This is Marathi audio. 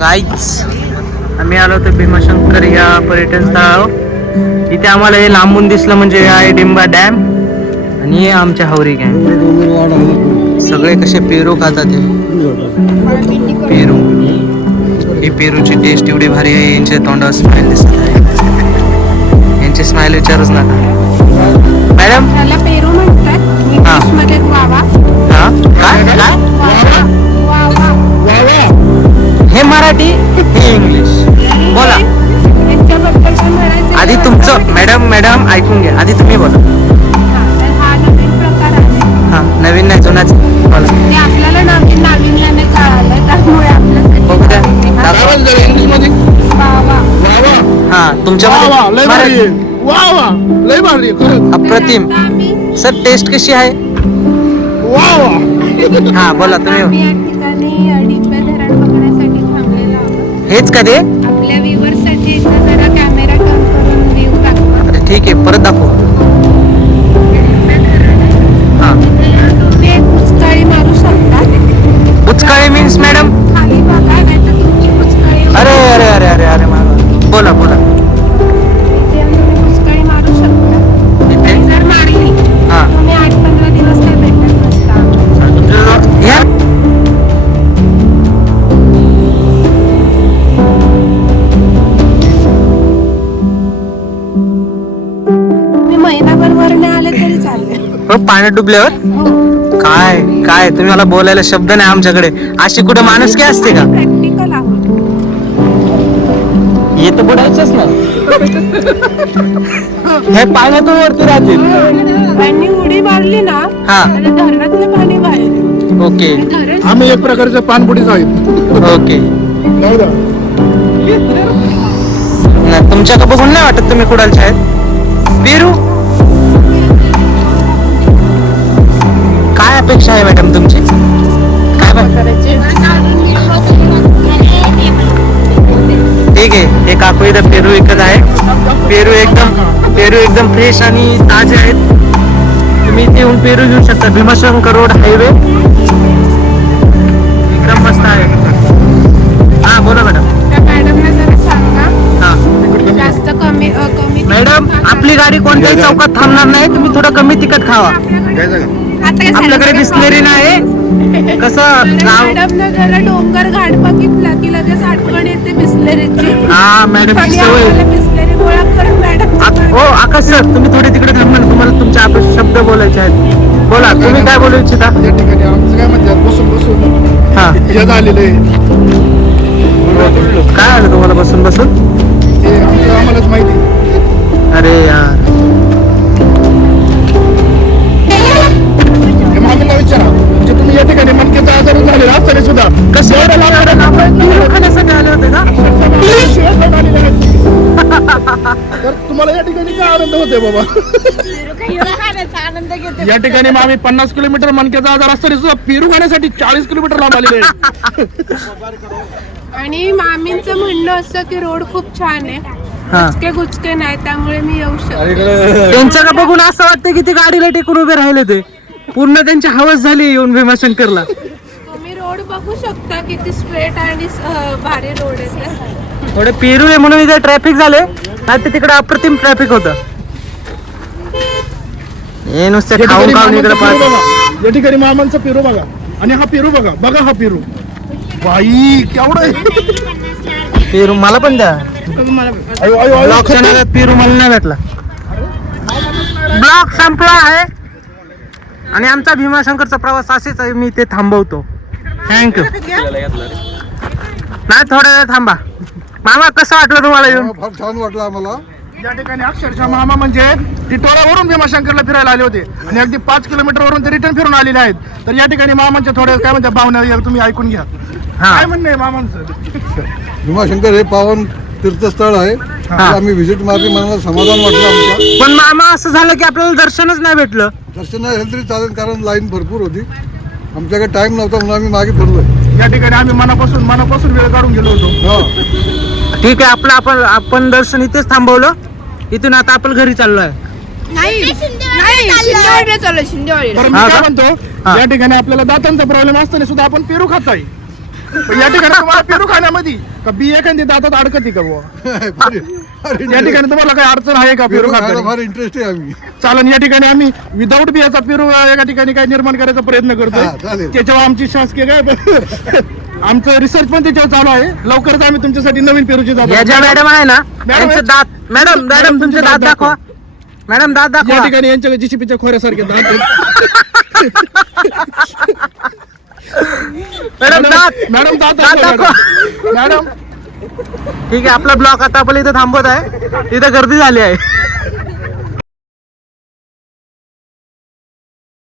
गाईच आम्ही आलो होतो भीमाशंकर या पर्यटन स्थळावर. इथे आम्हाला हे लांबून दिसलं म्हणजे हे आहे डिंबा डॅम आणि हे आमच्या हावरी गँग. सगळे कसे पेरू खातात हे पेरू. ही पेरूची टेस्ट एवढी भारी आहे. यांच्या तोंडावर स्माइल दिसत आहे. यांचे स्माइल विचारच नका. मॅडम त्याला पेरू म्हणतात इंग्लिशमध्ये वावा. हा काय काय हे मराठी हे इंग्लिश बोला. याच्याबद्दल पण म्हणायचं आधी तुमचं मॅडम ऐकून घ्या. आधी तुम्ही बोला. तर हा नवीन प्रकार आहे. हा नवीन नाही जुनाच बोला. ते आपल्याला नाविन्याने कळालं त्यामुळे बघू द्या. आपल्यासाठी वावा. हा तुमच्यामध्ये मराठी लय भारी अप्रतिम. आता आम्ही सर टेस्ट कशी आहे? हा बोला तुम्ही. आम्ही या ठिकाणी डिंबे धरण बघण्यासाठी थांबलेलो आहोत. हेच का ते? आपल्या व्ह्यूअर्ससाठी एकदा जरा कॅमेरा टर्न करून व्ह्यू दाखवा. अरे ठीक आहे परत दाखव. हा तुम्ही एक पुचकाळी मारू शकता. उचकाळी मीन्स मॅडम? खाली बघा नाही तर तुमची पुचकाळी अरे अरे अरे अरे अरे बोला बोला. इथे तुम्ही पुचकाळी मारू शकता. इथे आणि जर मारली हा तुम्ही 8-15 दिवस काय भेटत नसता. या. तुम्ही महिनाभर वर नाही आले तरी चालेल. हो पाण्यात डुबल्यावर हो काय काय तुम्ही मला बोलायला शब्द नाही आमच्याकडे. अशी कुठे माणुसकी असते का? प्रॅक्टिकल आहोत. हे तर बुडायचंच ना. हे पाण्यातून वरती राहतील. त्यांनी उडी मारली ना हा तर धरणातलं पाणी बाहेर येतं. ओके धरण आम्ही एक प्रकारचे पानपुडीच आहेत. ओके. नाही तुमच्या का बघून नाही वाटत तुम्ही कुडालचे आहेत. पेरू काय अपेक्षा आहे मॅडम तुमची? काय ठीक आहे. हे काकू इथं पेरू विकत आहे. पेरू एकदम फ्रेश आणि ताजे आहेत. तुम्ही इथे येऊन पेरू घेऊ शकता. भीमाशंकर रोड हायवे एकदम मस्त आहे. हा बोला मॅडम. त्या मॅडमला जरा सांगा हा जास्त कमी मॅडम आपली गाडी कोणत्याही चौकात थांबणार नाही. तुम्ही थोडं कमी तिखट खावा. आपल्याकडे बिस्लेरी नाही. कसं नाव मॅडमनं जरा डोंगर घाट बघितला की लगेच आठवण येते बिस्लेरीची. हा मॅडमची सवय. बिस्लेरी गोळा करून मॅडम. हो आकाश सर तुम्ही थोडे तिकडे थांबणार. तुम्हाला तुमचे आपण शब्द बोलायचे आहेत. बोला तुम्ही काय बोलू इच्छिता? या ठिकाणी आमचं काय म्हणतात बसून हा हे झालेलं आहे. काय आलं तुम्हाला बसून बसून? ते आमचं आम्हालाच माहिती. अरे यार हे मामीला विचारा. म्हणजे तुम्ही या ठिकाणी मणक्याचा आजार झालेला असताना सुद्धा कसं एवढं खाण्यासाठी आले होते का? तर तुम्हाला या ठिकाणी काय आनंद होतोय बाबा? या ठिकाणी मग आम्ही 50 किलोमीटर मणक्याचा आजार असताना सुद्धा पेरू खाण्यासाठी 40 किलोमीटर लांब आलेले आहे. आणि मामींचं म्हणणं असं की रोड खूप छान आहे. हा गुचके नाही त्यामुळे मी येऊ शकते. त्यांच्या का बघून असं वाटतं की ते गाडीला टेकून उभे राहिले. ते पूर्ण त्यांची हवस झाली येऊन भीमाशंकरला. तुम्ही रोड बघू शकता किती स्ट्रेट आणि भारी रोड आहे. थोडे पेरू आहे म्हणून इथे ट्रॅफिक झाले. नाही तर तिकडे अप्रतिम ट्रॅफिक होतं. हे नुसते खाऊन खाऊन इकडे पाहत. या ठिकाणी मामांचा पेरू बघा आणि हा पेरू बघा हा पेरू बाई केवढा आहे. पेरू मला पण द्या. आयो, आयो, आयो. ब्लॉकच्या नादात पेरू मला नाही भेटला. ब्लॉक संपला आहे आणि आमचा भीमाशंकरचा प्रवास असेच आहे. मी ते थांबवतो. थँक्यू. नाही थोडा वेळ थांबा. मामा कसं वाटलं तुम्हाला येऊन? फार छान वाटलं आम्हाला. या ठिकाणी अक्षरशः मामा म्हणजे टिटोळावरून भीमाशंकरला फिरायला आले होते आणि अगदी 5 किलोमीटरवरून ते रिटर्न फिरून आलेले आहेत. तर या ठिकाणी मामांच्या थोडे काय म्हणतात भावना तुम्ही ऐकून घ्या. हा काय म्हणणं आहे मामांचं? भीमाशंकर हे पावन तीर्थस्थळ आहे. आम्ही व्हिजिट मारली. मला समाधान वाटलं आमच्या. पण मामा असं झालं की आपल्याला दर्शनच नाही भेटलं. दर्शन नाही झालं तरी चालेल कारण लाईन भरपूर होती. आमच्याकडे टाइम नव्हता म्हणून आम्ही मागे पडलोय. या ठिकाणी आम्ही मनापासून वेळ काढून गेलो होतो. हा ठीक आहे. आपण दर्शन इथेच थांबवलं. इथून आता आपण घरी चाललोय. शिंदेवाडीला चालू शिंदेवाडीला. बरं मी हा काय का? म्हणतो हा. या ठिकाणी आपल्याला दातांचा प्रॉब्लेम असताना सुद्धा आपण पेरू खाताय. पण या ठिकाणी तुम्हाला पेरू खाण्यामध्ये का बी एखादी दातात अडकती का बुवा या ठिकाणी तुम्हाला काही अडचण आहे का पेरू खाताना फार इंटरेस्ट आहे आम्ही. चालन या ठिकाणी आम्ही विदाऊट बियाचा पेरू एका ठिकाणी काय निर्माण करायचा प्रयत्न हा, करतोय चालेल. त्याच्यावर आमची शासकीय काय आमचं रिसर्च पण त्याच्यावर चालू आहे लवकरच आम्ही तुमच्यासाठी नवीन पेरूची या ज्या मॅडम आहे ना त्यांचे दात मॅडम तुमचे दात दाखवा मॅडम दात या दाखवा ठिकाणी यांच्या जीसीपीच्या खोऱ्यासारखे दात आहेत. मॅडम दात मॅडम दात दात दाखवा दाखवा मॅडम ठीक आहे आपला ब्लॉग आता आपण इथे थांबवत आहे इथे गर्दी झाली आहे